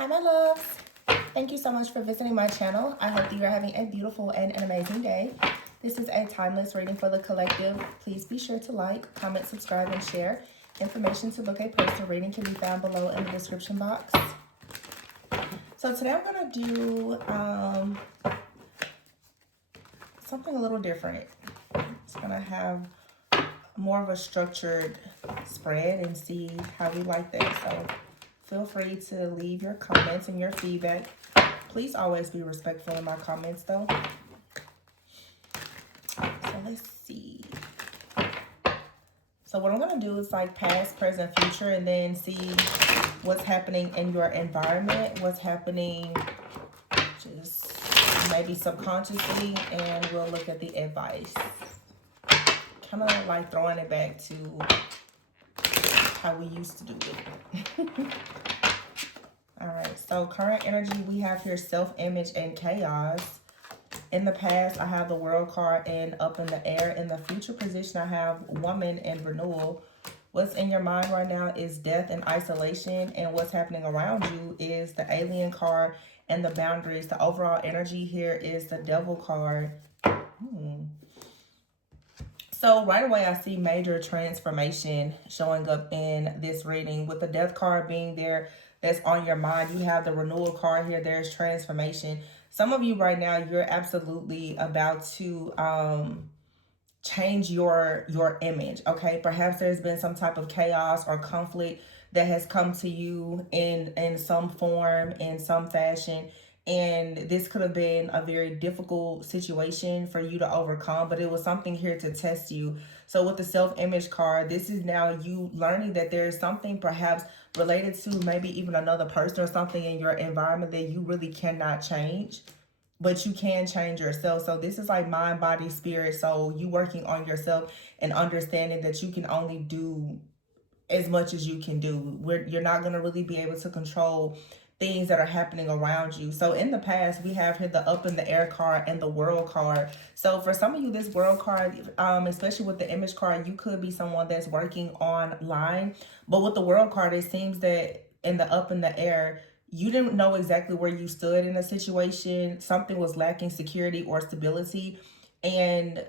Hi, my loves. Thank you so much for visiting my channel. I hope that you're having a beautiful and an amazing day. This is a timeless reading for the collective. Please be sure to like, comment, subscribe, and share. Information to book a personal reading can be found below in the description box. So today I'm going to do something a little different. It's going to have more of a structured spread and see how we like that. So feel free to leave your comments and your feedback. Please always be respectful in my comments though. So let's see. So what I'm going to do is like past, present, future, and then see what's happening in your environment, what's happening just maybe subconsciously, and we'll look at the advice. Kind of like throwing it back to how we used to do it. All right, so current energy, we have here self-image and chaos. In the past, I have the world card and up in the air. In the future position, I have woman and renewal. What's in your mind right now is death and isolation. And what's happening around you is the alien card and the boundaries. The overall energy here is the devil card. So right away, I see major transformation showing up in this reading. With the death card being there, that's on your mind. You have the renewal card here. There's transformation. Some of you right now, you're absolutely about to change your image, okay? Perhaps there's been some type of chaos or conflict that has come to you in some form, in some fashion. And this could have been a very difficult situation for you to overcome, but it was something here to test you. So with the self-image card, this is now you learning that there is something perhaps related to maybe even another person or something in your environment that you really cannot change, but you can change yourself. So this is like mind, body, spirit. So you working on yourself and understanding that you can only do as much as you can do. You're not going to really be able to control things that are happening around you. So in the past, we have here the up in the air card and the world card. So for some of you, this world card, especially with the image card, you could be someone that's working online. But with the world card, it seems that in the up in the air, you didn't know exactly where you stood in a situation. Something was lacking security or stability. And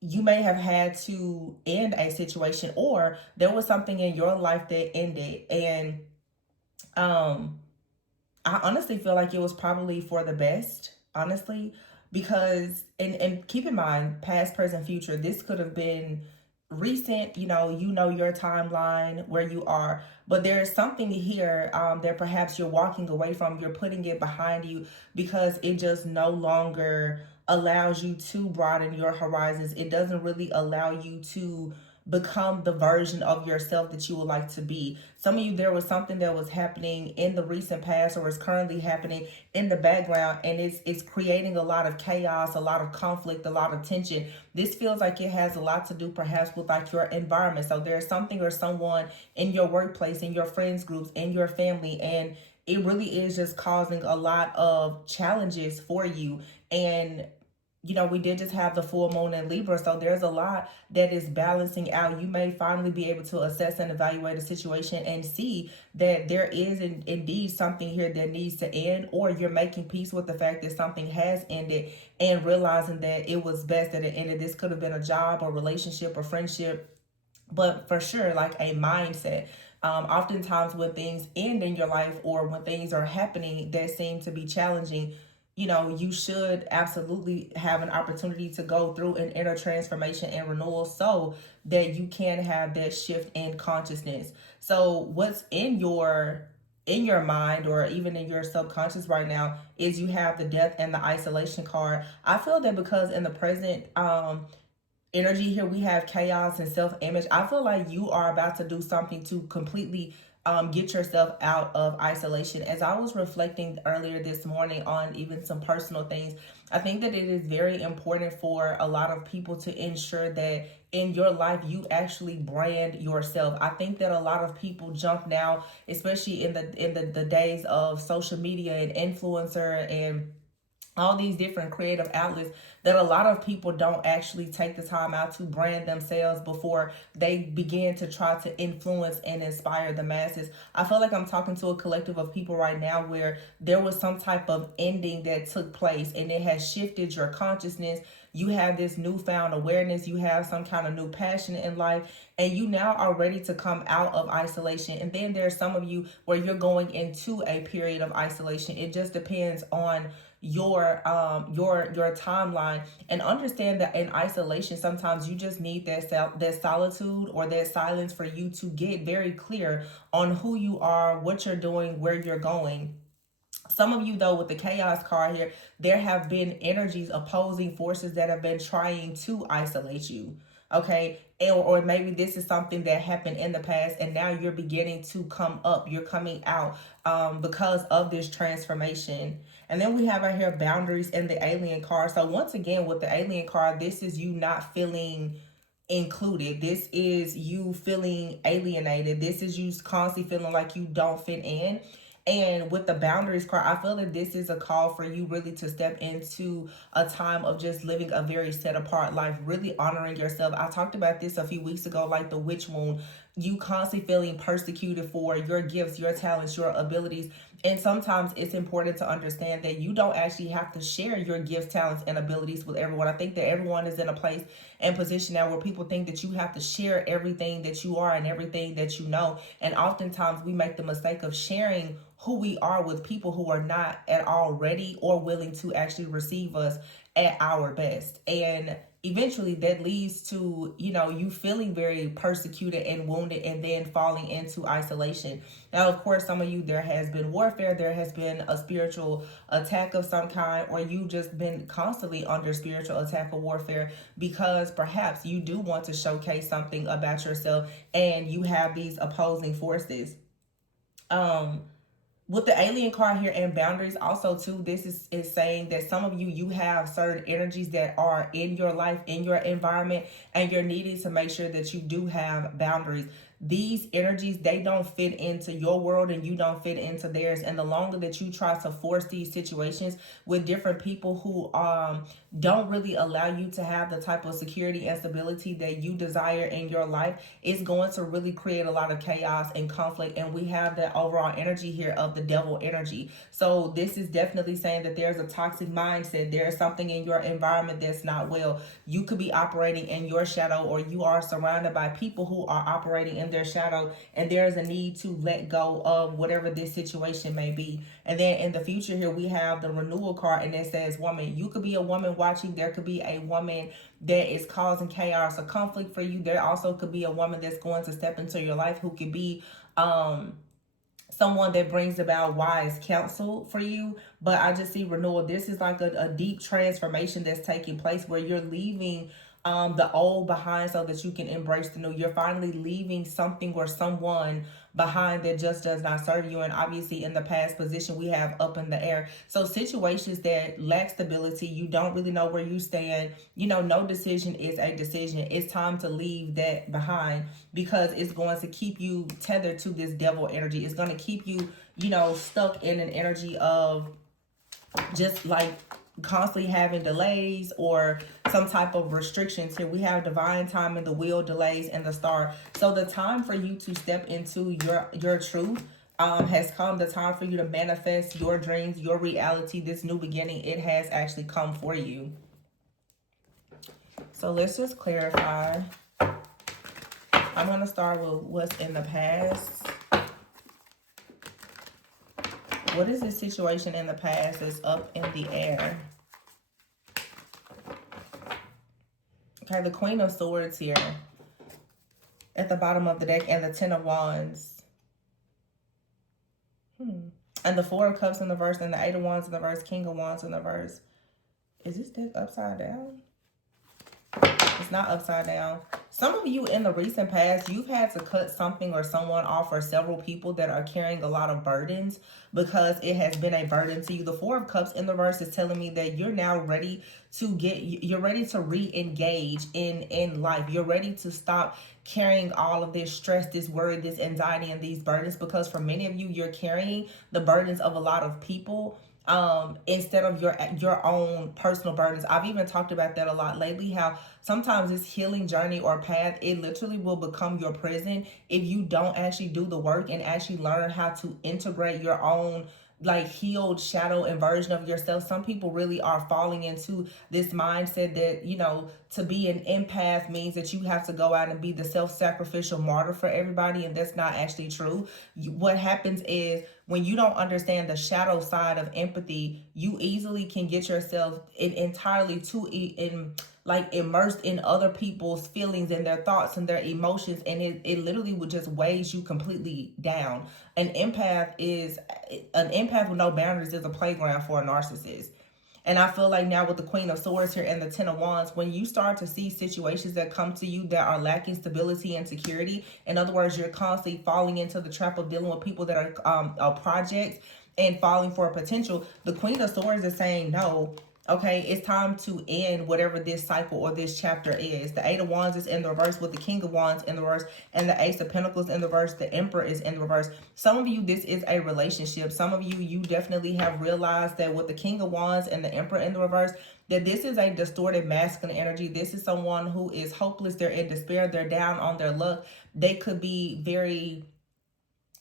you may have had to end a situation, or there was something in your life that ended. And I honestly feel like it was probably for the best, honestly, because, and keep in mind, past, present, future, this could have been recent, you know your timeline where you are, but there's something here that perhaps you're walking away from, you're putting it behind you because it just no longer allows you to broaden your horizons. It doesn't really allow you to become the version of yourself that you would like to be. Some of you, there was something that was happening in the recent past or is currently happening in the background, and it's creating a lot of chaos, a lot of conflict, a lot of tension. This feels like it has a lot to do perhaps with like your environment. So there's something or someone in your workplace, in your friends groups, in your family, and it really is just causing a lot of challenges for you. And we did just have the full moon in Libra, so there's a lot that is balancing out. You may finally be able to assess and evaluate a situation and see that there is indeed something here that needs to end, or you're making peace with the fact that something has ended and realizing that it was best that it ended. This could have been a job or relationship or friendship, but for sure, like a mindset. Oftentimes when things end in your life or when things are happening that seem to be challenging, you should absolutely have an opportunity to go through an inner transformation and renewal so that you can have that shift in consciousness. So what's in your mind or even in your subconscious right now is you have the death and the isolation card. I feel that because in the present energy here we have chaos and self-image, I feel like you are about to do something to completely get yourself out of isolation. As I was reflecting earlier this morning on even some personal things, I think that it is very important for a lot of people to ensure that in your life you actually brand yourself. I think that a lot of people jump now, especially in the days of social media and influencer and all these different creative outlets that a lot of people don't actually take the time out to brand themselves before they begin to try to influence and inspire the masses. I feel like I'm talking to a collective of people right now where there was some type of ending that took place and it has shifted your consciousness. You have this newfound awareness, you have some kind of new passion in life, and you now are ready to come out of isolation. And then there's some of you where you're going into a period of isolation. It just depends on your timeline, and understand that in isolation sometimes you just need that solitude or that silence for you to get very clear on who you are, what you're doing, where you're going. Some of you, though, with the chaos card here, there have been energies, opposing forces that have been trying to isolate you. Okay. Or maybe this is something that happened in the past and now you're beginning to come up. You're coming out because of this transformation. And then we have right here boundaries in the alien card. So once again, with the alien card, this is you not feeling included. This is you feeling alienated. This is you constantly feeling like you don't fit in. And with the boundaries card, I feel that this is a call for you really to step into a time of just living a very set apart life, really honoring yourself. I talked about this a few weeks ago, like the witch wound. You constantly feeling persecuted for your gifts, your talents, your abilities. And sometimes it's important to understand that you don't actually have to share your gifts, talents, and abilities with everyone. I think that everyone is in a place and position now where people think that you have to share everything that you are and everything that you know. And oftentimes we make the mistake of sharing who we are with people who are not at all ready or willing to actually receive us at our best. And eventually that leads to, you feeling very persecuted and wounded and then falling into isolation. Now, of course, some of you, there has been warfare, there has been a spiritual attack of some kind, or you just been constantly under spiritual attack or warfare because perhaps you do want to showcase something about yourself and you have these opposing forces. With the alien card here and boundaries also too, this is saying that some of you have certain energies that are in your life, in your environment, and you're needing to make sure that you do have boundaries. These energies, they don't fit into your world and you don't fit into theirs. And the longer that you try to force these situations with different people who don't really allow you to have the type of security and stability that you desire in your life, it's going to really create a lot of chaos and conflict. And we have that overall energy here of the devil energy. So this is definitely saying that there's a toxic mindset. There's something in your environment that's not well. You could be operating in your shadow, or you are surrounded by people who are operating in their shadow, and there is a need to let go of whatever this situation may be. And then in the future here, we have the renewal card, and it says woman. You could be a woman watching. There could be a woman that is causing chaos or conflict for you. There also could be a woman that's going to step into your life who could be someone that brings about wise counsel for you. But I just see renewal. This is like a deep transformation that's taking place where you're leaving the old behind so that you can embrace the new. You're finally leaving something or someone behind that just does not serve you. And obviously in the past position, we have up in the air. So situations that lack stability, you don't really know where you stand. No decision is a decision. It's time to leave that behind because it's going to keep you tethered to this devil energy. It's going to keep you, stuck in an energy of just like constantly having delays or some type of restrictions. Here we have divine timing, the wheel, delays, and the star. So the time for you to step into your truth has come. The time for you to manifest your dreams, your reality, this new beginning, it has actually come for you. So let's just clarify. I'm going to start with what's in the past. What is this situation in the past that's up in the air? Okay, the Queen of Swords here at the bottom of the deck, and the Ten of Wands. And the Four of Cups in the verse, and the Eight of Wands in the verse, King of Wands in the verse. Is this deck upside down? It's not upside down. Some of you in the recent past, you've had to cut something or someone off, or several people that are carrying a lot of burdens because it has been a burden to you. The Four of Cups in the verse is telling me that you're now ready to you're ready to re-engage in life. You're ready to stop carrying all of this stress, this worry, this anxiety, and these burdens, because for many of you, you're carrying the burdens of a lot of people instead of your own personal burdens. I've even talked about that a lot lately, how sometimes this healing journey or path, it literally will become your prison if you don't actually do the work and actually learn how to integrate your own like healed shadow and version of yourself. Some people really are falling into this mindset that, you know, to be an empath means that you have to go out and be the self-sacrificial martyr for everybody, and that's not actually true. What happens is when you don't understand the shadow side of empathy, you easily can get yourself entirely too like immersed in other people's feelings and their thoughts and their emotions, and it literally would just weighs you completely down. An empath with no boundaries is a playground for a narcissist. And I feel like now with the Queen of Swords here and the Ten of Wands, when you start to see situations that come to you that are lacking stability and security, in other words, you're constantly falling into the trap of dealing with people that are projects and falling for a potential, the Queen of Swords is saying no. Okay, it's time to end whatever this cycle or this chapter is. The Eight of Wands is in the reverse with the King of Wands in the reverse and the Ace of Pentacles in the reverse. The Emperor is in the reverse. Some of you, this is a relationship. Some of you, you definitely have realized that with the King of Wands and the Emperor in the reverse, that this is a distorted masculine energy. This is someone who is hopeless. They're in despair. They're down on their luck. They could be very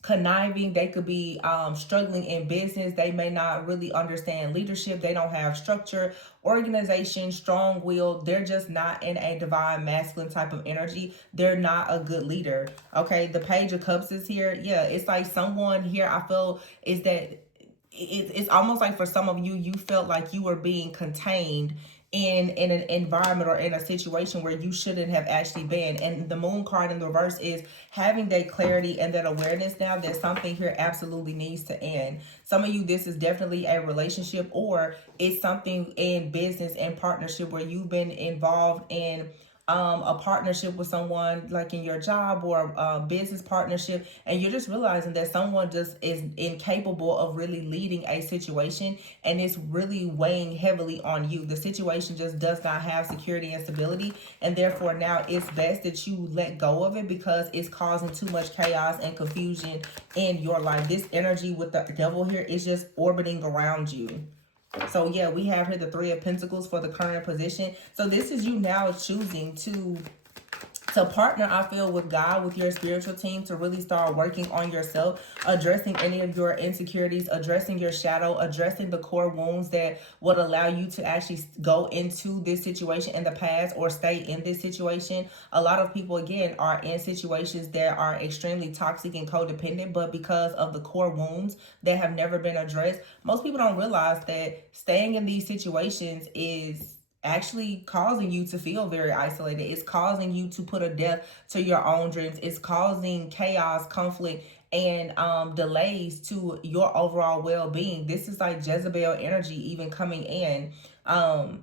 conniving. They could be struggling in business. They may not really understand leadership. They don't have structure, organization, strong will. They're just not in a divine masculine type of energy. They're not a good leader. Okay, the Page of Cups is here. Yeah, it's like someone here, I feel, is that it's almost like for some of you, you felt like you were being contained in an environment or in a situation where you shouldn't have actually been. And the Moon card in the reverse is having that clarity and that awareness now that something here absolutely needs to end. Some of you, this is definitely a relationship, or it's something in business and partnership where you've been involved in a partnership with someone, like in your job or a business partnership, and you're just realizing that someone just is incapable of really leading a situation, and it's really weighing heavily on you. The situation just does not have security and stability, and therefore now it's best that you let go of it because it's causing too much chaos and confusion in your life. This energy with the Devil here is just orbiting around you. So yeah, we have here the Three of Pentacles for the current position. So this is you now choosing to partner, I feel, with God, with your spiritual team, to really start working on yourself, addressing any of your insecurities, addressing your shadow, addressing the core wounds that would allow you to actually go into this situation in the past or stay in this situation. A lot of people, again, are in situations that are extremely toxic and codependent, but because of the core wounds that have never been addressed, most people don't realize that staying in these situations is actually causing you to feel very isolated. It's causing you to put a death to your own dreams. It's causing chaos, conflict, and delays to your overall well-being. This is like Jezebel energy even coming in. And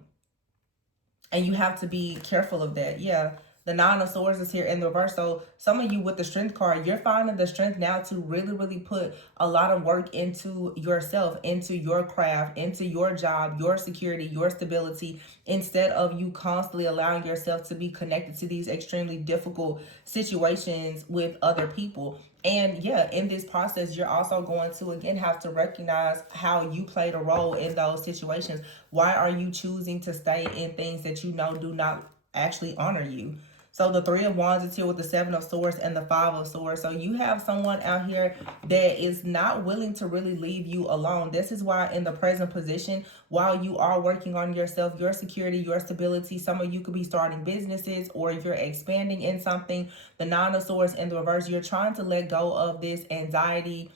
you have to be careful of that. Yeah. The Nine of Swords is here in the reverse. So some of you with the Strength card, you're finding the strength now to really, really put a lot of work into yourself, into your craft, into your job, your security, your stability, instead of you constantly allowing yourself to be connected to these extremely difficult situations with other people. And yeah, in this process, you're also going to, again, have to recognize how you played a role in those situations. Why are you choosing to stay in things that you know do not actually honor you? So the Three of Wands is here with the Seven of Swords and the Five of Swords. So you have someone out here that is not willing to really leave you alone. This is why in the present position, while you are working on yourself, your security, your stability, some of you could be starting businesses or you're expanding in something. The Nine of Swords in the reverse, you're trying to let go of this anxiety,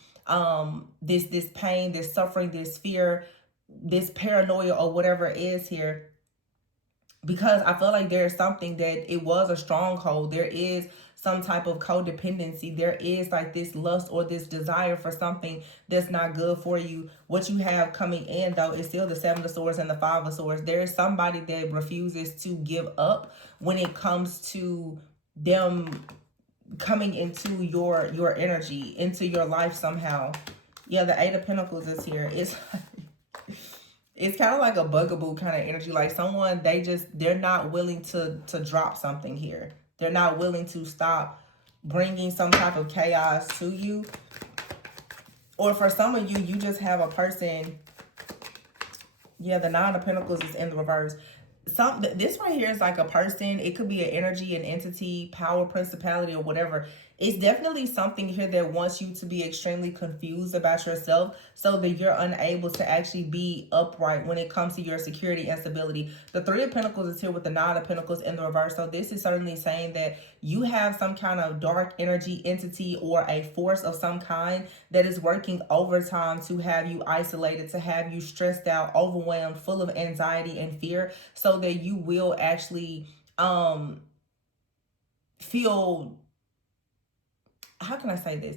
this pain, this suffering, this fear, this paranoia, or whatever it is here, because I feel like there's something that it was a stronghold. There is some type of codependency. There is like this lust or this desire for something that's not good for you. What you have coming in, though, is still the Seven of Swords and the Five of Swords. There is somebody that refuses to give up when it comes to them coming into your energy, into your life somehow. Yeah, the Eight of Pentacles is here. It's kind of like a bugaboo kind of energy. Like someone, they're not willing to drop something here. They're not willing to stop bringing some type of chaos to you. Or for some of you, you just have a person Yeah, the nine of pentacles is in the reverse. This right here is like a person. It could be an energy, an entity, power, principality, or whatever. It's definitely something here that wants you to be extremely confused about yourself so that you're unable to actually be upright when it comes to your security and stability. The three of pentacles is here with the nine of pentacles in the reverse. So this is certainly saying that you have some kind of dark energy entity or a force of some kind that is working overtime to have you isolated, to have you stressed out, overwhelmed, full of anxiety and fear, so that you will actually feel, how can I say this?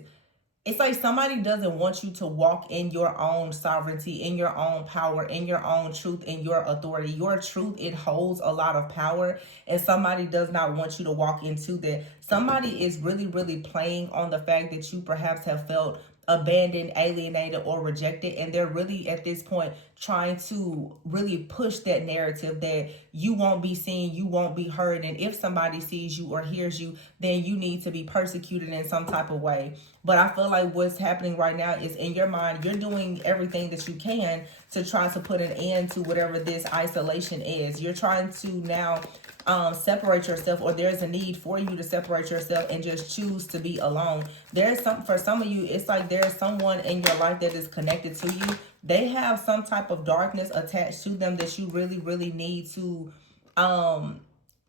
It's like somebody doesn't want you to walk in your own sovereignty, in your own power, in your own truth, in your authority. Your truth, it holds a lot of power, and somebody does not want you to walk into that. Somebody is really, really playing on the fact that you perhaps have felt abandoned, alienated, or rejected, and they're really at this point trying to really push that narrative that you won't be seen, you won't be heard, and if somebody sees you or hears you, then you need to be persecuted in some type of way. But I feel like what's happening right now is in your mind, you're doing everything that you can to try to put an end to whatever this isolation is. You're trying to now separate yourself, or there's a need for you to separate yourself and just choose to be alone. There's some, for some of you, it's like there's someone in your life that is connected to you. They have some type of darkness attached to them that you really, really need to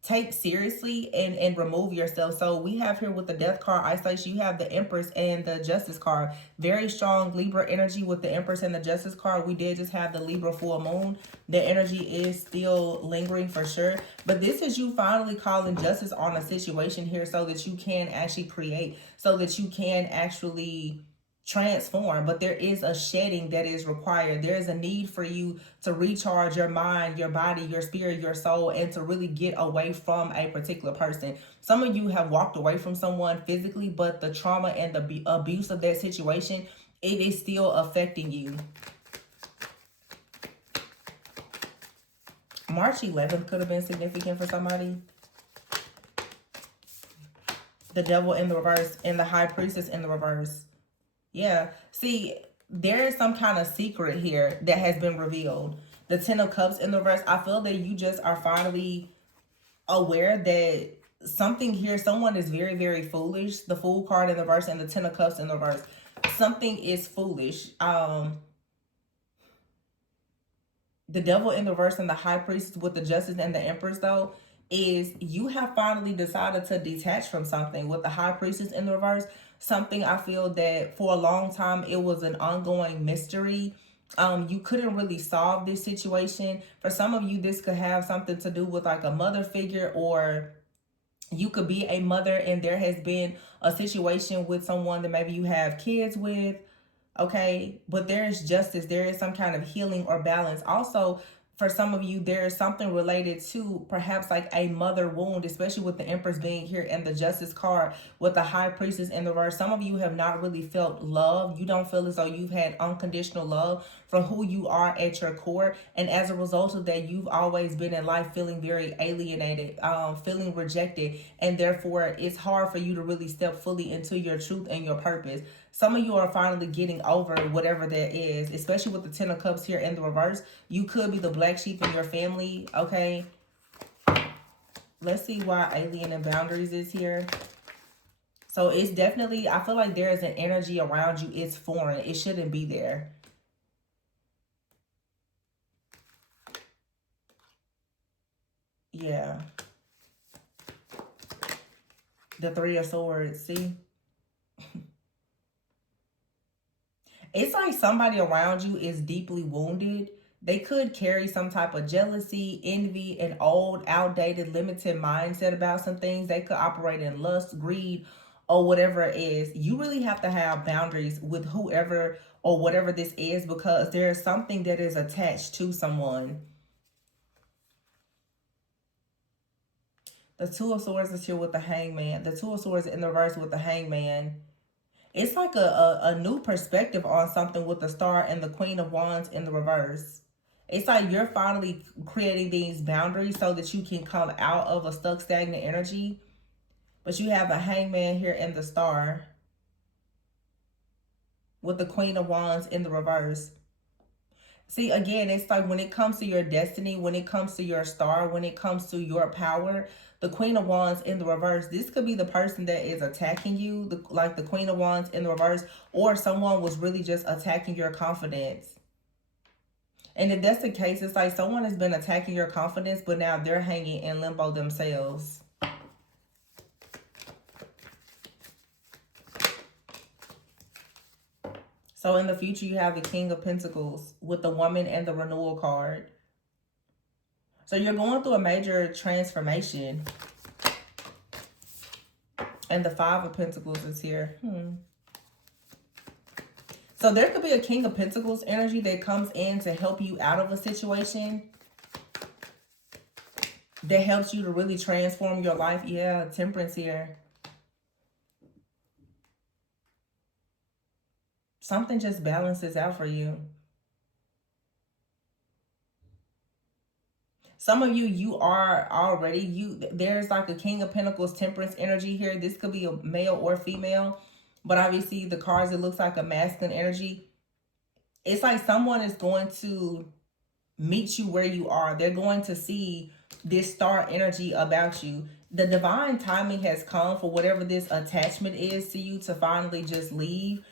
take seriously and remove yourself. So we have here with the death card isolation, you have the Empress and the Justice card. Very strong Libra energy with the Empress and the Justice card. We did just have the Libra full moon. The energy is still lingering for sure, but this is you finally calling justice on a situation here so that you can actually create, so that you can actually transform. But there is a shedding that is required. There is a need for you to recharge your mind, your body, your spirit, your soul, and to really get away from a particular person. Some of you have walked away from someone physically, but the trauma and the abuse of that situation, it is still affecting you. March 11th could have been significant for somebody. The Devil in the reverse and the High Priestess in the reverse. Yeah. See, there is some kind of secret here that has been revealed. The Ten of Cups in the reverse. I feel that you just are finally aware that something here, someone is very, very foolish. The Fool card in the reverse and the Ten of Cups in the reverse. Something is foolish. The Devil in the reverse and the High Priest with the Justice and the Empress, though, is you have finally decided to detach from something. With the High Priestess in the reverse, something I feel that for a long time it was an ongoing mystery. You couldn't really solve this situation. For some of you, this could have something to do with like a mother figure, or you could be a mother and there has been a situation with someone that maybe you have kids with. Okay, but there is justice, there is some kind of healing or balance. Also, for some of you, there is something related to perhaps like a mother wound, especially with the Empress being here and the Justice card with the High Priestess in the reverse. Some of you have not really felt love. You don't feel as though you've had unconditional love for who you are at your core, and as a result of that, you've always been in life feeling very alienated, feeling rejected, and therefore it's hard for you to really step fully into your truth and your purpose. Some of you are finally getting over whatever that is, especially with the Ten of Cups here in the reverse. You could be the black sheep in your family, okay? Let's see why alien and boundaries is here. So it's definitely, I feel like there is an energy around you. It's foreign. It shouldn't be there. Yeah. The Three of Swords, see? It's like somebody around you is deeply wounded. They could carry some type of jealousy, envy, an old, outdated, limited mindset about some things. They could operate in lust, greed, or whatever it is. You really have to have boundaries with whoever or whatever this is, because there is something that is attached to someone. The Two of Swords is here with the Hangman. The Two of Swords in the reverse with the Hangman. It's like a new perspective on something with the Star and the Queen of Wands in the reverse. It's like you're finally creating these boundaries so that you can come out of a stuck, stagnant energy. But you have the Hangman here in the Star with the Queen of Wands in the reverse. See, again, it's like when it comes to your destiny, when it comes to your star, when it comes to your power, the Queen of Wands in the reverse, this could be the person that is attacking you, like the Queen of Wands in the reverse, or someone was really just attacking your confidence. And if that's the case, it's like someone has been attacking your confidence, but now they're hanging in limbo themselves. So in the future, you have the King of Pentacles with the Woman and the Renewal card. So you're going through a major transformation. And the Five of Pentacles is here. So there could be a King of Pentacles energy that comes in to help you out of a situation. That helps you to really transform your life. Yeah, Temperance here. Something just balances out for you. Some of you, you are already, there's like a King of Pentacles Temperance energy here. This could be a male or female. But obviously the cards, it looks like a masculine energy. It's like someone is going to meet you where you are. They're going to see this star energy about you. The divine timing has come for whatever this attachment is to you to finally just leave.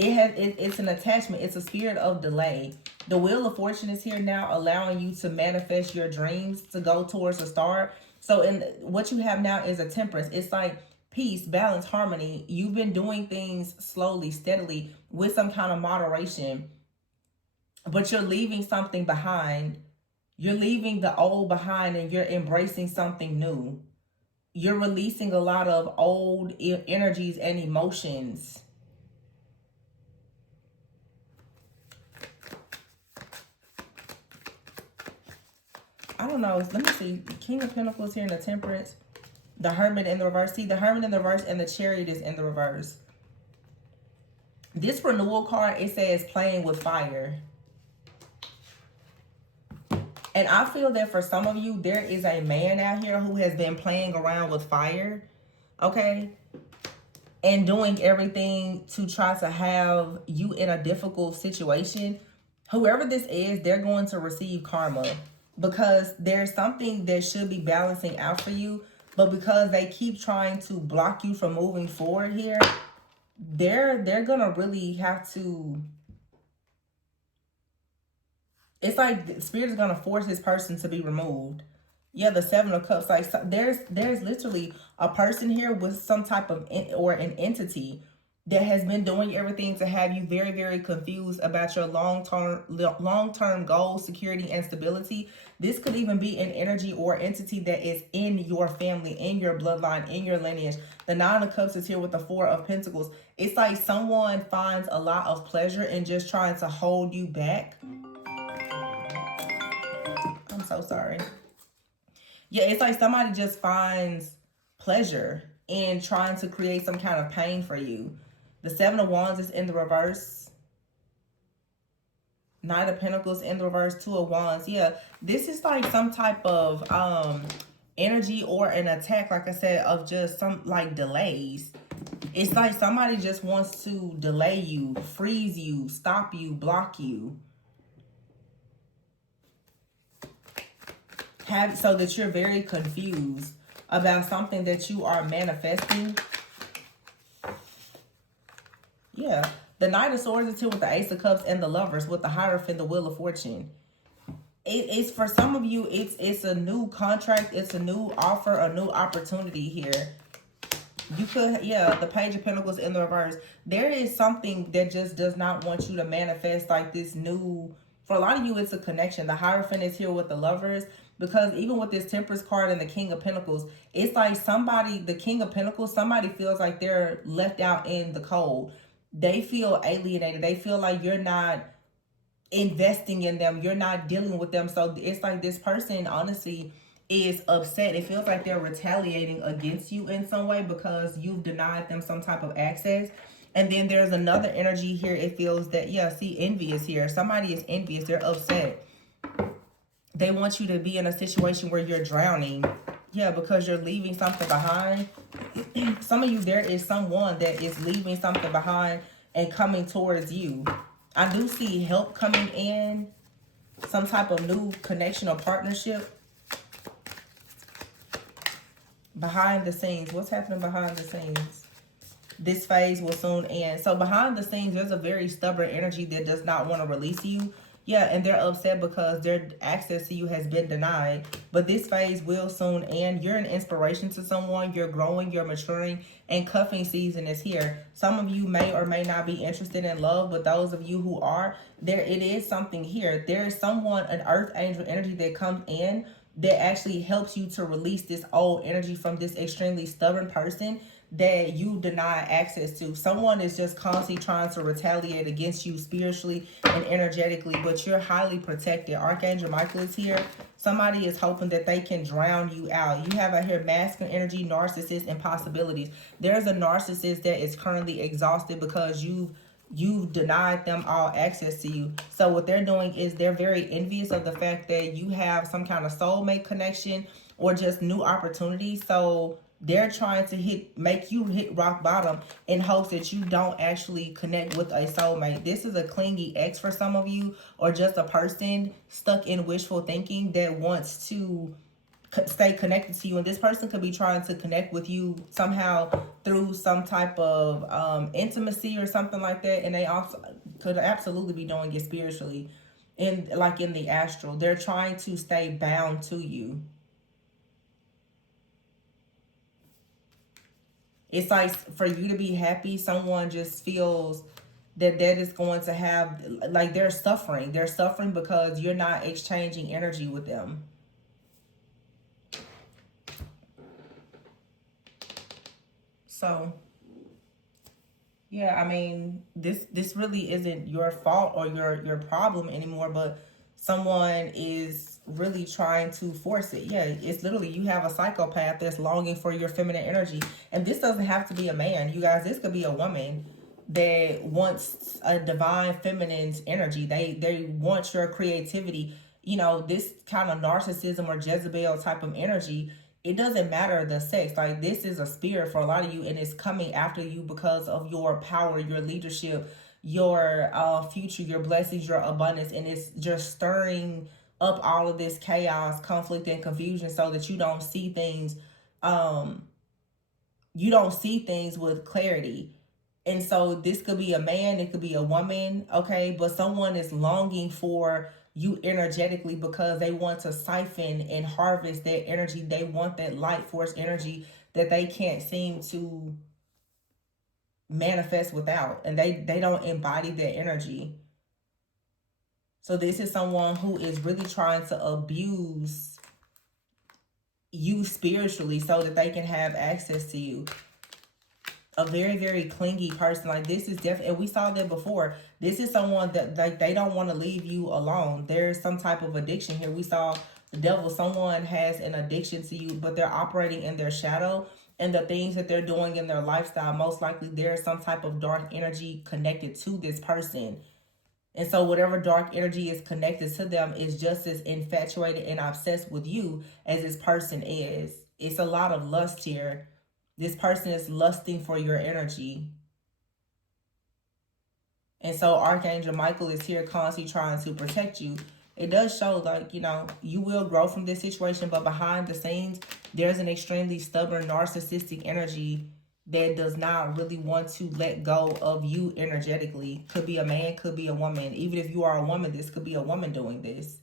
It's an attachment. It's a spirit of delay. The Wheel of Fortune is here now, allowing you to manifest your dreams to go towards a star. So what you have now is a Temperance. It's like peace, balance, harmony. You've been doing things slowly, steadily, with some kind of moderation. But you're leaving something behind. You're leaving the old behind and you're embracing something new. You're releasing a lot of old energies and emotions. I don't know. Let me see. King of Pentacles here in the Temperance. The Hermit in the reverse. See, the Hermit in the reverse and the Chariot is in the reverse. This renewal card, it says playing with fire. And I feel that for some of you, there is a man out here who has been playing around with fire. Okay? And doing everything to try to have you in a difficult situation. Whoever this is, they're going to receive karma. Because there's something that should be balancing out for you. But because they keep trying to block you from moving forward here, they're going to really have to... It's like the Spirit is going to force this person to be removed. Yeah, the Seven of Cups. Like, there's literally a person here with some type of... or an entity that has been doing everything to have you very, very confused about your long-term goals, security, and stability. This could even be an energy or entity that is in your family, in your bloodline, in your lineage. The Nine of Cups is here with the Four of Pentacles. It's like someone finds a lot of pleasure in just trying to hold you back. I'm so sorry. Yeah, it's like somebody just finds pleasure in trying to create some kind of pain for you. The Seven of Wands is in the reverse. Knight of Pentacles in the reverse. Two of Wands. Yeah, this is like some type of energy or an attack, like I said, of just some like delays. It's like somebody just wants to delay you, freeze you, stop you, block you. So that you're very confused about something that you are manifesting. Yeah. The Knight of Swords is here with the Ace of Cups and the Lovers with the Hierophant, the Wheel of Fortune. It's for some of you, it's a new contract, it's a new offer, a new opportunity here. You could, yeah, the Page of Pentacles in the reverse. There is something that just does not want you to manifest like this new... For a lot of you, it's a connection. The Hierophant is here with the Lovers. Because even with this Temperance card and the King of Pentacles, it's like somebody, the King of Pentacles, somebody feels like they're left out in the cold. They feel alienated. They feel like you're not investing in them. You're not dealing with them. So it's like this person, honestly, is upset. It feels like they're retaliating against you in some way because you've denied them some type of access. And then there's another energy here. It feels that, yeah, see, envy is here. Somebody is envious. They're upset. They want you to be in a situation where you're drowning. Yeah, because you're leaving something behind. Some of you, there is someone that is leaving something behind and coming towards you. I do see help coming in. some type of new connection or partnership behind the scenes. What's happening behind the scenes? This phase will soon end. So behind the scenes, there's a very stubborn energy that does not want to release you. Yeah, and they're upset because their access to you has been denied. But this phase will soon end. You're an inspiration to someone. You're growing, you're maturing, and cuffing season is here. Some of you may or may not be interested in love, but those of you who are, there it is something here. There is someone, an earth angel energy that comes in that actually helps you to release this old energy from this extremely stubborn person that you deny access to. Someone is just constantly trying to retaliate against you spiritually and energetically, but you're highly protected. Archangel Michael is here. Somebody is hoping that they can drown you out. You have out here masculine energy, narcissist, and possibilities. There's a narcissist that is currently exhausted because you've denied them all access to you. So what they're doing is they're very envious of the fact that you have some kind of soulmate connection or just new opportunities. So they're trying to make you hit rock bottom in hopes that you don't actually connect with a soulmate. This is a clingy ex for some of you, or just a person stuck in wishful thinking that wants to stay connected to you, and this person could be trying to connect with you somehow through some type of intimacy or something like that, and they also could absolutely be doing it spiritually, in the astral. They're trying to stay bound to you. It's like for you to be happy, someone just feels that is going to have, like, they're suffering. They're suffering because you're not exchanging energy with them. So yeah, I mean, this really isn't your fault or your problem anymore, but someone is really trying to force it. Yeah, it's literally, you have a psychopath that's longing for your feminine energy. And this doesn't have to be a man. You guys, this could be a woman that wants a divine feminine's energy. They want your creativity. You know, this kind of narcissism or Jezebel type of energy, it doesn't matter the sex. Like, this is a spirit for a lot of you, and it's coming after you because of your power, your leadership, your future, your blessings, your abundance, and it's just stirring up all of this chaos, conflict, and confusion so that um you don't see things with clarity. And so this could be a man, it could be a woman, okay? But someone is longing for you energetically because they want to siphon and harvest that energy. They want that light force energy that they can't seem to manifest without. And they don't embody that energy. So this is someone who is really trying to abuse you spiritually so that they can have access to you. A very, very clingy person. Like, this is definitely, and we saw that before, this is someone that, like, they don't want to leave you alone. There's some type of addiction here. We saw the devil. Someone has an addiction to you, but they're operating in their shadow, and the things that they're doing in their lifestyle, most likely there's some type of dark energy connected to this person. And so whatever dark energy is connected to them is just as infatuated and obsessed with you as this person is. It's a lot of lust here. This person is lusting for your energy. And so Archangel Michael is here constantly trying to protect you. It does show, like, you know, you will grow from this situation, but behind the scenes, there's an extremely stubborn, narcissistic energy that does not really want to let go of you energetically. Could be a man, could be a woman. Even if you are a woman, this could be a woman doing this.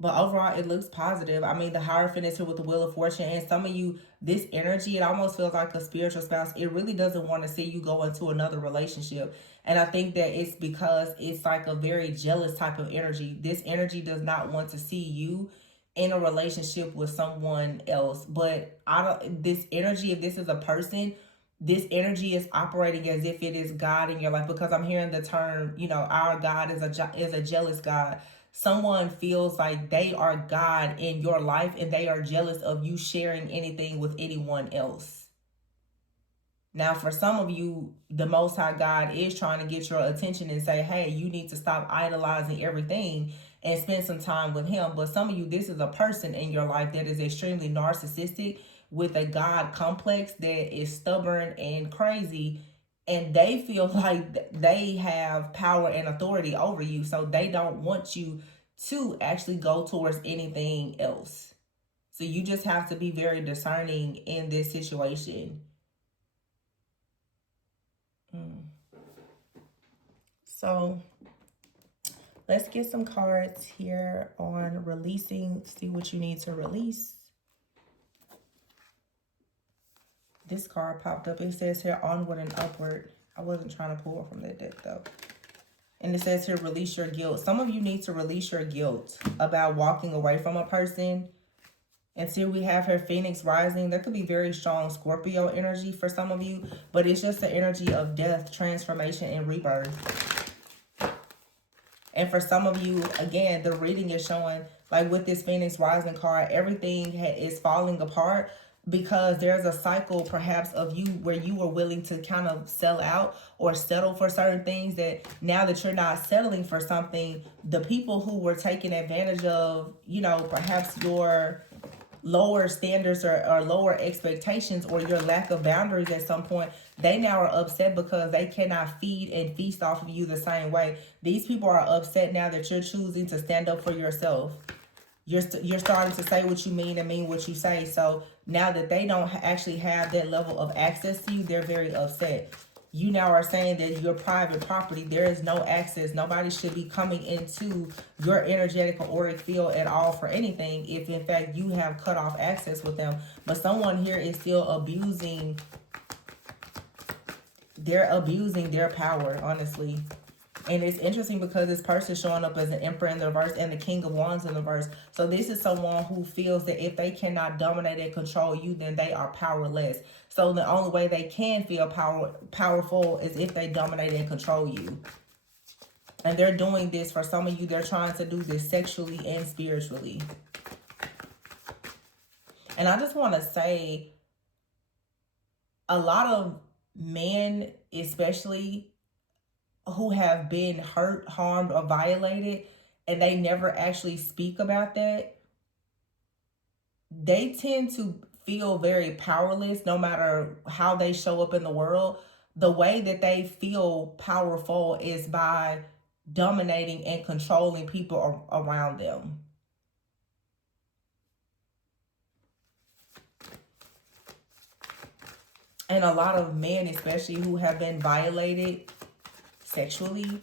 But overall, it looks positive. I mean, the Hierophant is here with the Wheel of Fortune. And some of you, this energy, it almost feels like a spiritual spouse. It really doesn't want to see you go into another relationship. And I think that it's because it's like a very jealous type of energy. This energy does not want to see you in a relationship with someone else. But this energy, if this is a person, this energy is operating as if it is God in your life, because I'm hearing the term, you know, our God is a jealous God. Someone feels like they are God in your life and they are jealous of you sharing anything with anyone else. Now, for some of you, the Most High God is trying to get your attention and say, hey, you need to stop idolizing everything and spend some time with him. But some of you, this is a person in your life that is extremely narcissistic with a God complex that is stubborn and crazy. and they feel like they have power and authority over you, so they don't want you to actually go towards anything else. So you just have to be very discerning in this situation. So let's get some cards here on releasing, see what you need to release. This card popped up. It says here, onward and upward. I wasn't trying to pull from that deck though. And it says here, release your guilt. Some of you need to release your guilt about walking away from a person. And see, we have here Phoenix rising. There could be very strong Scorpio energy for some of you, but it's just the energy of death, transformation, and rebirth. And for some of you, again, the reading is showing, like with this Phoenix rising card, everything is falling apart, because there's a cycle perhaps of you where you were willing to kind of sell out or settle for certain things, that now that you're not settling for something, the people who were taking advantage of, you know, perhaps your lower standards or lower expectations or your lack of boundaries at some point, they now are upset because they cannot feed and feast off of you the same way. These people are upset now that you're choosing to stand up for yourself. You're starting to say what you mean and mean what you say. So now that they don't actually have that level of access to you, they're very upset. You now are saying that you're private property. There is no access. Nobody should be coming into your energetic or auric field at all for anything, if in fact you have cut off access with them. But someone here is still abusing. They're abusing their power, honestly. And it's interesting because this person is showing up as an Emperor in the reverse and the King of Wands in the reverse. So this is someone who feels that if they cannot dominate and control you, then they are powerless. So the only way they can feel powerful is if they dominate and control you. And they're doing this, for some of you, they're trying to do this sexually and spiritually. And I just want to say, a lot of men, especially, who have been hurt, harmed, or violated, and they never actually speak about that, they tend to feel very powerless no matter how they show up in the world. The way that they feel powerful is by dominating and controlling people around them. And a lot of men, especially, who have been violated sexually,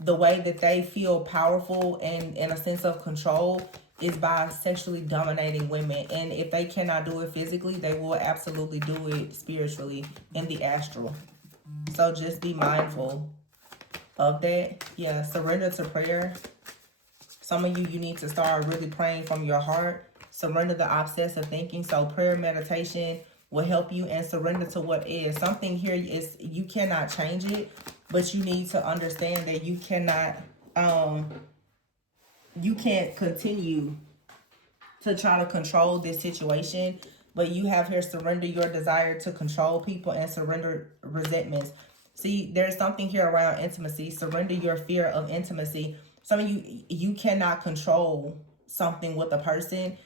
the way that they feel powerful and in a sense of control is by sexually dominating women. And if they cannot do it physically, they will absolutely do it spiritually in the astral. So just be mindful of that. Yeah, surrender to prayer. Some of you, you need to start really praying from your heart. Surrender the obsessive thinking. So prayer, meditation will help you, and surrender to what is. Something here is, you cannot change it, but you need to understand that you cannot, you can't continue to try to control this situation. But you have here, surrender your desire to control people and surrender resentments. See, there's something here around intimacy. Surrender your fear of intimacy. Some of you, you cannot control something with a person,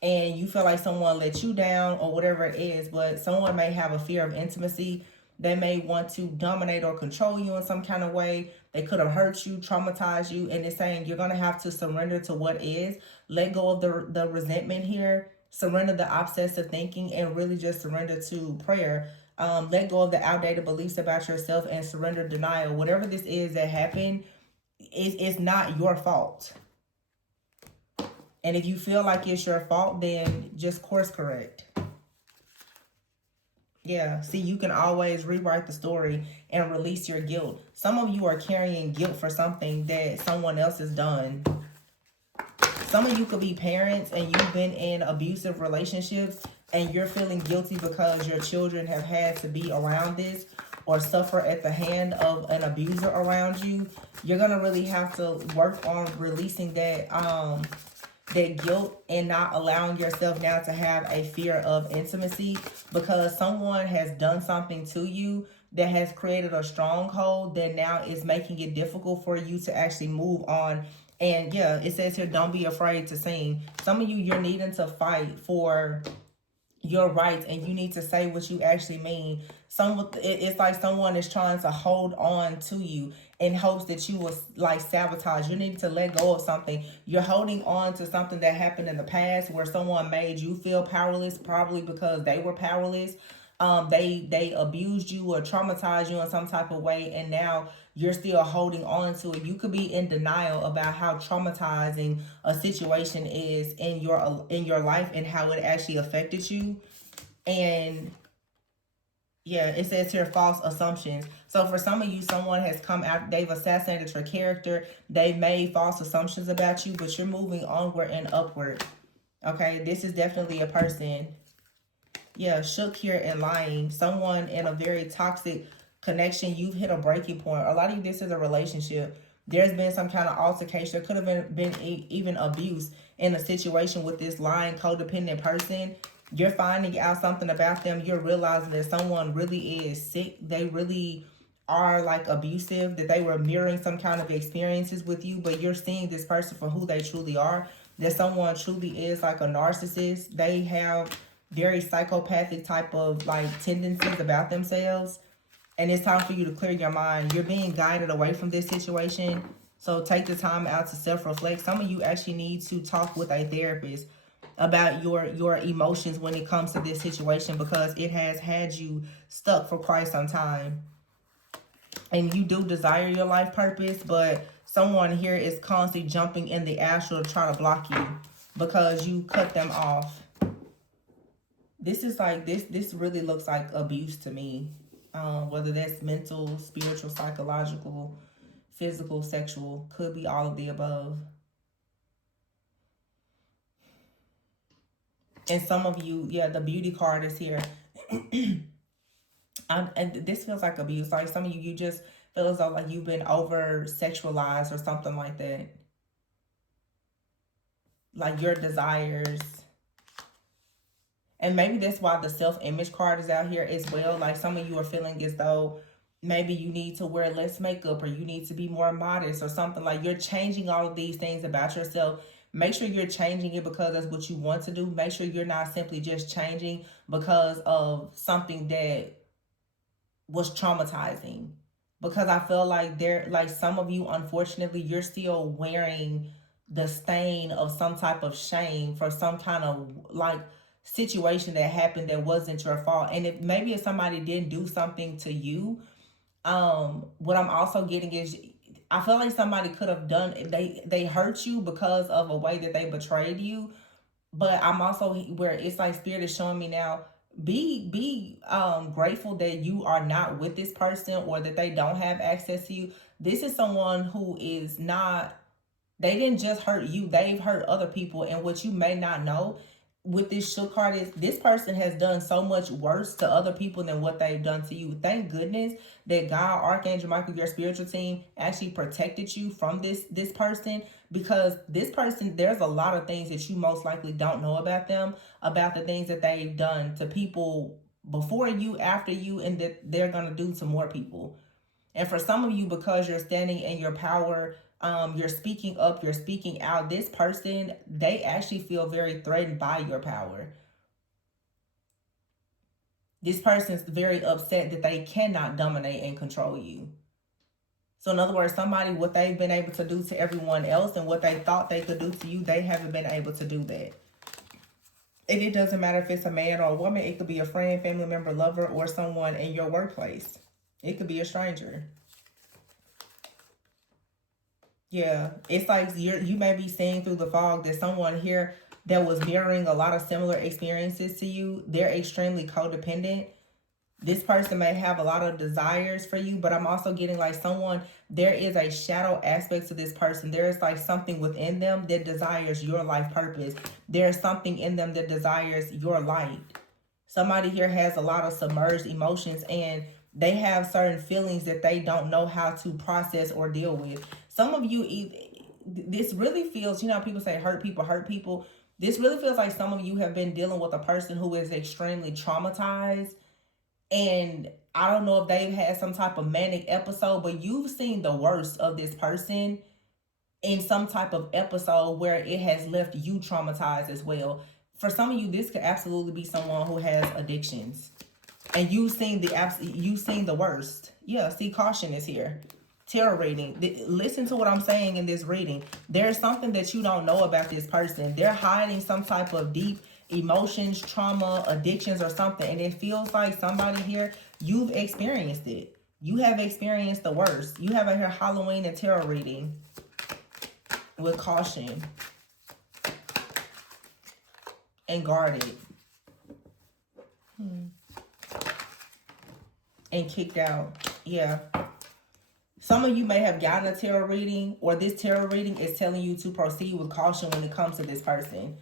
and you feel like someone let you down or whatever it is, but someone may have a fear of intimacy. They may want to dominate or control you in some kind of way. They could have hurt you, traumatized you, and it's saying you're going to have to surrender to what is. Let go of the resentment here. Surrender the obsessive thinking, and really just surrender to prayer. Let go of the outdated beliefs about yourself and surrender denial. Whatever this is that happened, it's not your fault. And if you feel like it's your fault, then just course correct. Yeah, see, you can always rewrite the story and release your guilt. Some of you are carrying guilt for something that someone else has done. Some of you could be parents and you've been in abusive relationships and you're feeling guilty because your children have had to be around this or suffer at the hand of an abuser around you. You're going to really have to work on releasing that guilt and not allowing yourself now to have a fear of intimacy, because someone has done something to you that has created a stronghold that now is making it difficult for you to actually move on. And yeah, it says here, don't be afraid to sing. Some of you, you're needing to fight for your rights, and you need to say what you actually mean. It's like someone is trying to hold on to you in hopes that you will like sabotage. You need to let go of something. You're holding on to something that happened in the past where someone made you feel powerless, probably because they were powerless. They abused you or traumatized you in some type of way, and now you're still holding on to it. You could be in denial about how traumatizing a situation is in your life and how it actually affected you. And yeah, it says here false assumptions. So for some of you, someone has come out, they've assassinated your character, they've made false assumptions about you, but you're moving onward and upward. Okay, this is definitely a person, yeah, shook here and lying. Someone in a very toxic connection. You've hit a breaking point. A lot of you, this is a relationship. There's been some kind of altercation. There could have been even abuse in a situation with this lying, codependent person. You're finding out something about them. You're realizing that someone really is sick. They really are like abusive, that they were mirroring some kind of experiences with you, but you're seeing this person for who they truly are. That someone truly is like a narcissist. They have very psychopathic type of like tendencies about themselves, and it's time for you to clear your mind. You're being guided away from this situation, so take the time out to self-reflect. Some of you actually need to talk with a therapist about your emotions when it comes to this situation, because it has had you stuck for quite some time, and you do desire your life purpose, but someone here is constantly jumping in the astral to try to block you because you cut them off. This is like this really looks like abuse to me, whether that's mental, spiritual, psychological, physical, sexual, could be all of the above. And some of you, yeah, the beauty card is here. And this feels like abuse. Like some of you, you just feel as though like you've been over sexualized or something like that, like your desires. And maybe that's why the self-image card is out here as well. Like some of you are feeling as though maybe you need to wear less makeup, or you need to be more modest or something. Like you're changing all of these things about yourself. Make sure you're changing it because that's what you want to do. Make sure you're not simply just changing because of something that was traumatizing. Because I feel like like some of you, unfortunately, you're still wearing the stain of some type of shame for some kind of like situation that happened that wasn't your fault. And if somebody didn't do something to you, what I'm also getting is I feel like somebody could have done, they hurt you because of a way that they betrayed you. But I'm also where it's like spirit is showing me now, be grateful that you are not with this person, or that they don't have access to you. This is someone who is not, they didn't just hurt you, they've hurt other people. And what you may not know with this shook card is this person has done so much worse to other people than what they've done to you. Thank goodness that God, Archangel Michael, your spiritual team actually protected you from this person, because this person, there's a lot of things that you most likely don't know about them, about the things that they've done to people before you, after you, and that they're going to do to more people. And for some of you, because you're standing in your power, you're speaking up, you're speaking out, this person, they actually feel very threatened by your power. This person's very upset that they cannot dominate and control you. So in other words, somebody, what they've been able to do to everyone else and what they thought they could do to you, they haven't been able to do that. And it doesn't matter if it's a man or a woman. It could be a friend, family member, lover, or someone in your workplace. It could be a stranger. Yeah, it's like you may be seeing through the fog that someone here that was mirroring a lot of similar experiences to you, they're extremely codependent. This person may have a lot of desires for you, but I'm also getting like someone, there is a shadow aspect to this person. There is like something within them that desires your life purpose. There's something in them that desires your light. Somebody here has a lot of submerged emotions, and they have certain feelings that they don't know how to process or deal with. Some of you, this really feels, people say hurt people hurt people. This really feels like some of you have been dealing with a person who is extremely traumatized, and I don't know if they've had some type of manic episode, but you've seen the worst of this person in some type of episode where it has left you traumatized as well. For some of you, this could absolutely be someone who has addictions. And you've seen the worst. Yeah, see, caution is here. Tarot reading. Listen to what I'm saying in this reading. There's something that you don't know about this person. They're hiding some type of deep emotions, trauma, addictions, or something. And it feels like somebody here, you've experienced it. You have experienced the worst. You have a here Halloween and tarot reading with caution and guarded. And kicked out. Yeah. Some of you may have gotten a tarot reading, or this tarot reading is telling you to proceed with caution when it comes to this person.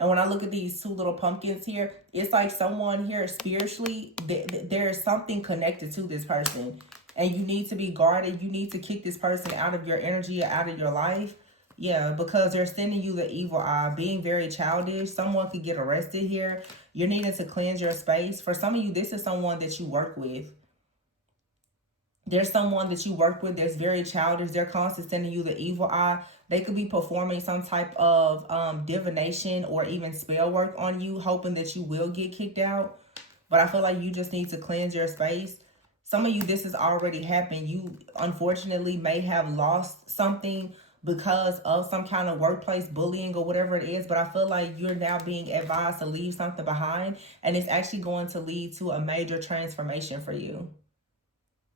And when I look at these two little pumpkins here, it's like someone here spiritually, there is something connected to this person. And you need to be guarded. You need to kick this person out of your energy, out of your life. Yeah, because they're sending you the evil eye, being very childish. Someone could get arrested here. You're needing to cleanse your space. For some of you, this is someone that you work with. There's someone that you work with that's very childish. They're constantly sending you the evil eye. They could be performing some type of divination or even spell work on you, hoping that you will get kicked out. But I feel like you just need to cleanse your space. Some of you, this has already happened. You, unfortunately, may have lost something because of some kind of workplace bullying or whatever it is. But I feel like you're now being advised to leave something behind. And it's actually going to lead to a major transformation for you.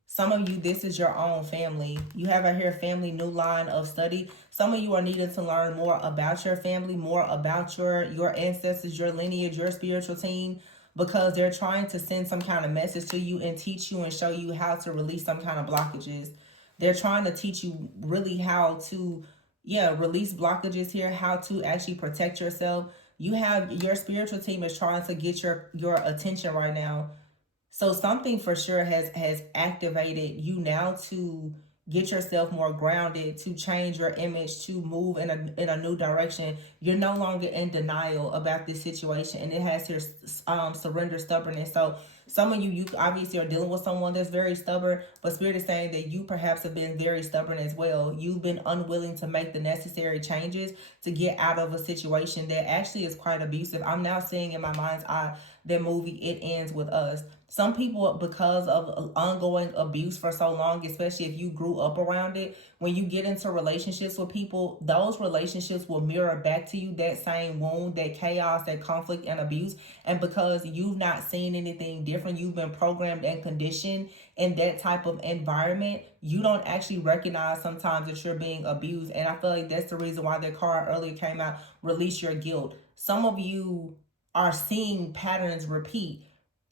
Some of you, this is your own family. You have out here family, new line of study. Some of you are needing to learn more about your family, more about your ancestors, your lineage, your spiritual team, because they're trying to send some kind of message to you and teach you and show you how to release some kind of blockages. They're trying to teach you really how to, release blockages here, how to actually protect yourself. You have your spiritual team is trying to get your attention right now. So something for sure has activated you now to get yourself more grounded, to change your image, to move in a new direction. You're no longer in denial about this situation, and it has your surrender, stubbornness. So some of you obviously are dealing with someone that's very stubborn, but Spirit is saying that you perhaps have been very stubborn as well. You've been unwilling to make the necessary changes to get out of a situation that actually is quite abusive. I'm now seeing in my mind's eye the movie It Ends With Us. Some people, because of ongoing abuse for so long, especially if you grew up around it, when you get into relationships with people, those relationships will mirror back to you that same wound, that chaos, that conflict and abuse. And because you've not seen anything different, you've been programmed and conditioned in that type of environment, you don't actually recognize sometimes that you're being abused. And I feel like that's the reason why the card earlier came out, release your guilt. Some of you are seeing patterns repeat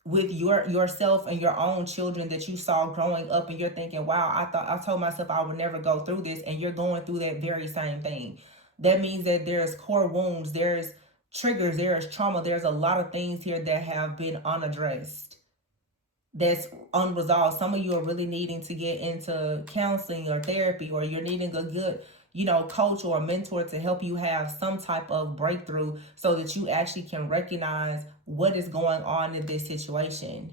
with yourself and your own children that you saw growing up, and you're thinking, wow, I told myself I would never go through this, and you're going through that very same thing. That means that there's core wounds, there's triggers, there's trauma, there's a lot of things here that have been unaddressed, that's unresolved. Some of you are really needing to get into counseling or therapy, or you're needing a good coach or a mentor to help you have some type of breakthrough so that you actually can recognize what is going on in this situation.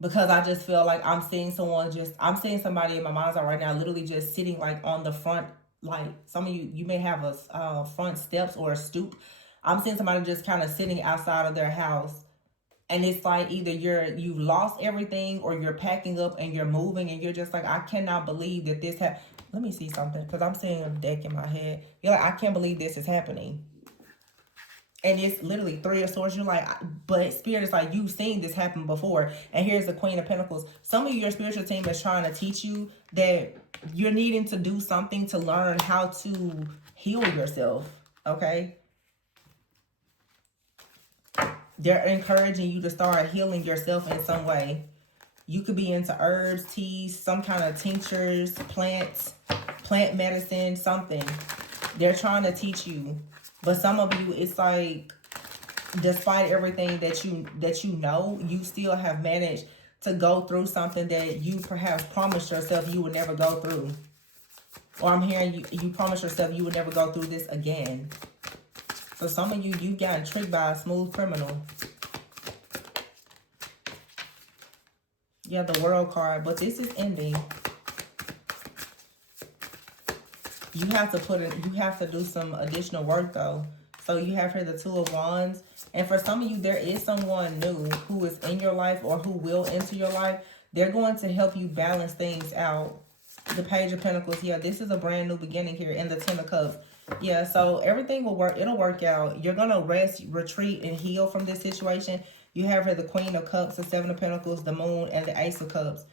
Because I just feel like I'm seeing somebody in my mind's eye right now, literally just sitting like on the front, like some of you may have a front steps or a stoop. I'm seeing somebody just kind of sitting outside of their house. And it's like either you've lost everything, or you're packing up and you're moving, and you're just like, I cannot believe that this happened. Let me see something, because I'm seeing a deck in my head. You're like, I can't believe this is happening. And it's literally Three of Swords. You're like, but Spirit is like, you've seen this happen before. And here's the Queen of Pentacles. Some of your spiritual team is trying to teach you that you're needing to do something to learn how to heal yourself. Okay? They're encouraging you to start healing yourself in some way. You could be into herbs, teas, some kind of tinctures, plants, plant medicine, something. They're trying to teach you. But some of you, it's like, despite everything that you know, you still have managed to go through something that you perhaps promised yourself you would never go through. Or I'm hearing you promised yourself you would never go through this again. So some of you've gotten tricked by a smooth criminal. Yeah, the World card. But this is ending. You have to do some additional work though. So you have here the Two of Wands. And for some of you, there is someone new who is in your life or who will enter your life. They're going to help you balance things out. The Page of Pentacles. Yeah, this is a brand new beginning here. And the Ten of Cups. Yeah, so everything will work. It'll work out. You're going to rest, retreat, and heal from this situation. You have here the Queen of Cups, the Seven of Pentacles, the Moon, and the Ace of Cups.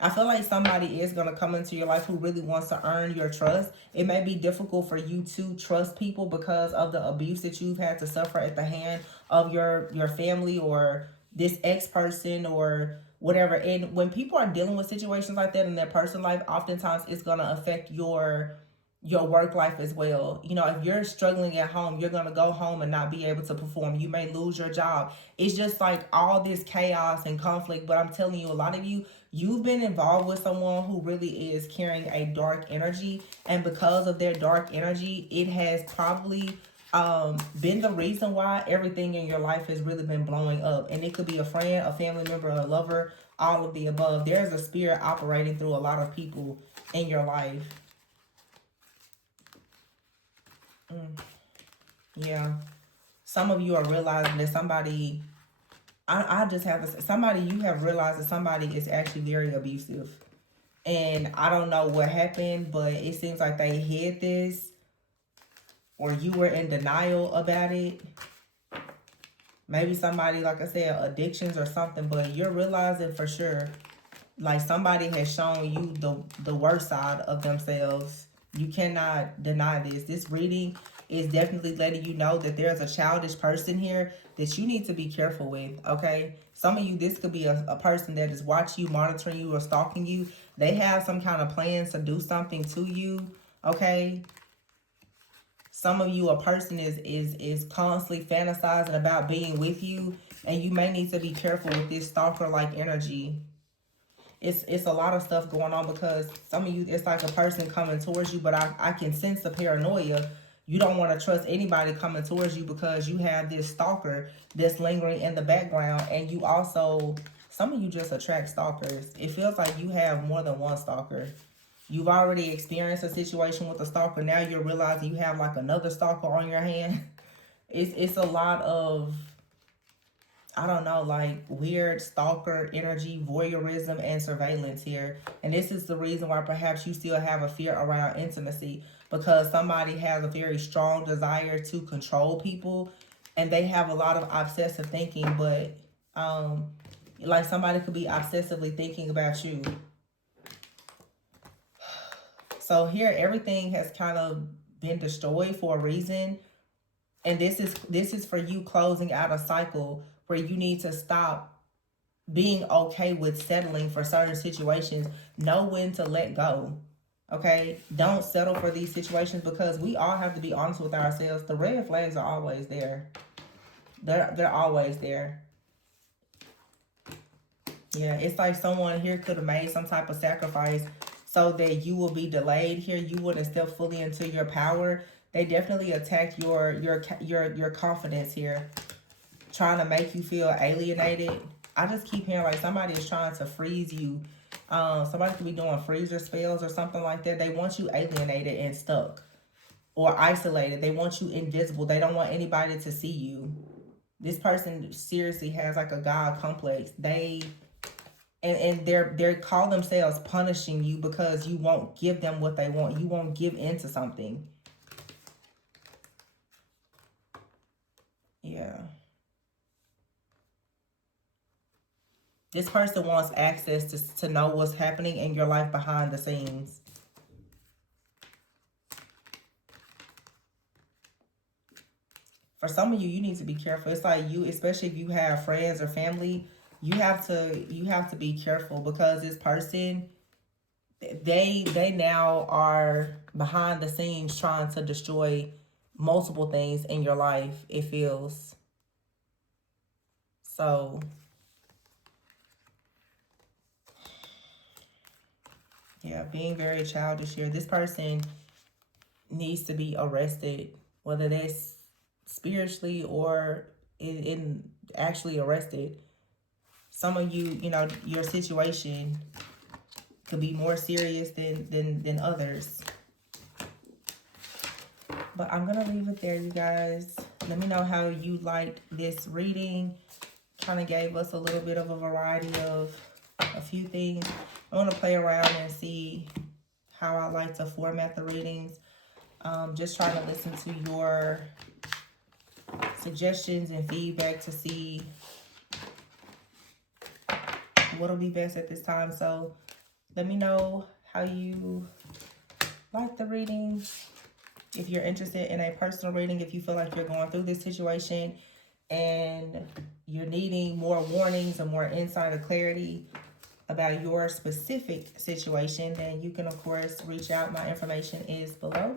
I feel like somebody is going to come into your life who really wants to earn your trust. It may be difficult for you to trust people because of the abuse that you've had to suffer at the hand of your family or this ex-person or whatever. And when people are dealing with situations like that in their personal life, oftentimes it's going to affect your work life as well. You know, if you're struggling at home, you're going to go home and not be able to perform. You may lose your job. It's just like all this chaos and conflict. But I'm telling you, a lot of you, you've been involved with someone who really is carrying a dark energy. And because of their dark energy, it has probably been the reason why everything in your life has really been blowing up. And it could be a friend, a family member, a lover, all of the above. There's a spirit operating through a lot of people in your life. Yeah. Some of you are realizing that somebody, I just have to say, somebody, you have realized that somebody is actually very abusive. And I don't know what happened, but it seems like they hid this or you were in denial about it. Maybe somebody, like I said, addictions or something, but you're realizing for sure, like somebody has shown you the worst side of themselves. You cannot deny this. This reading is definitely letting you know that there's a childish person here that you need to be careful with, okay? Some of you, this could be a person that is watching you, monitoring you, or stalking you. They have some kind of plans to do something to you, okay? Some of you, a person is constantly fantasizing about being with you, and you may need to be careful with this stalker-like energy. It's a lot of stuff going on because some of you, it's like a person coming towards you, but I can sense the paranoia. You don't want to trust anybody coming towards you because you have this stalker that's lingering in the background. And you also, some of you just attract stalkers. It feels like you have more than one stalker. You've already experienced a situation with a stalker. Now you're realizing you have like another stalker on your hand. It's a lot of, I don't know, like weird stalker energy, voyeurism, and surveillance here. And this is the reason why perhaps you still have a fear around intimacy, because somebody has a very strong desire to control people and they have a lot of obsessive thinking, but like somebody could be obsessively thinking about you. So here everything has kind of been destroyed for a reason. And this is for you closing out a cycle where you need to stop being okay with settling for certain situations. Know when to let go. Okay? Don't settle for these situations because we all have to be honest with ourselves. The red flags are always there. They're always there. Yeah, it's like someone here could have made some type of sacrifice so that you will be delayed here. You wouldn't step fully into your power. They definitely attacked your confidence here, trying to make you feel alienated. I just keep hearing like somebody is trying to freeze you. Somebody could be doing freezer spells or something like that. They want you alienated and stuck or isolated. They want you invisible. They don't want anybody to see you. This person seriously has like a God complex. They call themselves punishing you because you won't give them what they want. You won't give into something. Yeah. This person wants access to know what's happening in your life behind the scenes. For some of you, you need to be careful. It's like you, especially if you have friends or family, you have to be careful because this person, they now are behind the scenes trying to destroy multiple things in your life, it feels. So yeah, being very childish here. This person needs to be arrested, whether that's spiritually or in actually arrested. Some of you, you know, your situation could be more serious than others. But I'm going to leave it there, you guys. Let me know how you liked this reading. Kind of gave us a little bit of a variety of a few things. I want to play around and see how I like to format the readings. Just trying to listen to your suggestions and feedback to see what'll be best at this time. So let me know how you like the reading. If you're interested in a personal reading, if you feel like you're going through this situation and you're needing more warnings or more insight or clarity about your specific situation, then you can, of course, reach out. My information is below.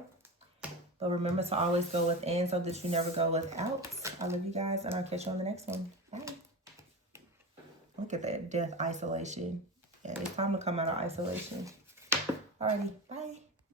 But remember to always go within so that you never go without. I love you guys, and I'll catch you on the next one. Bye. Look at that death isolation. Yeah, it's time to come out of isolation. Alrighty, bye.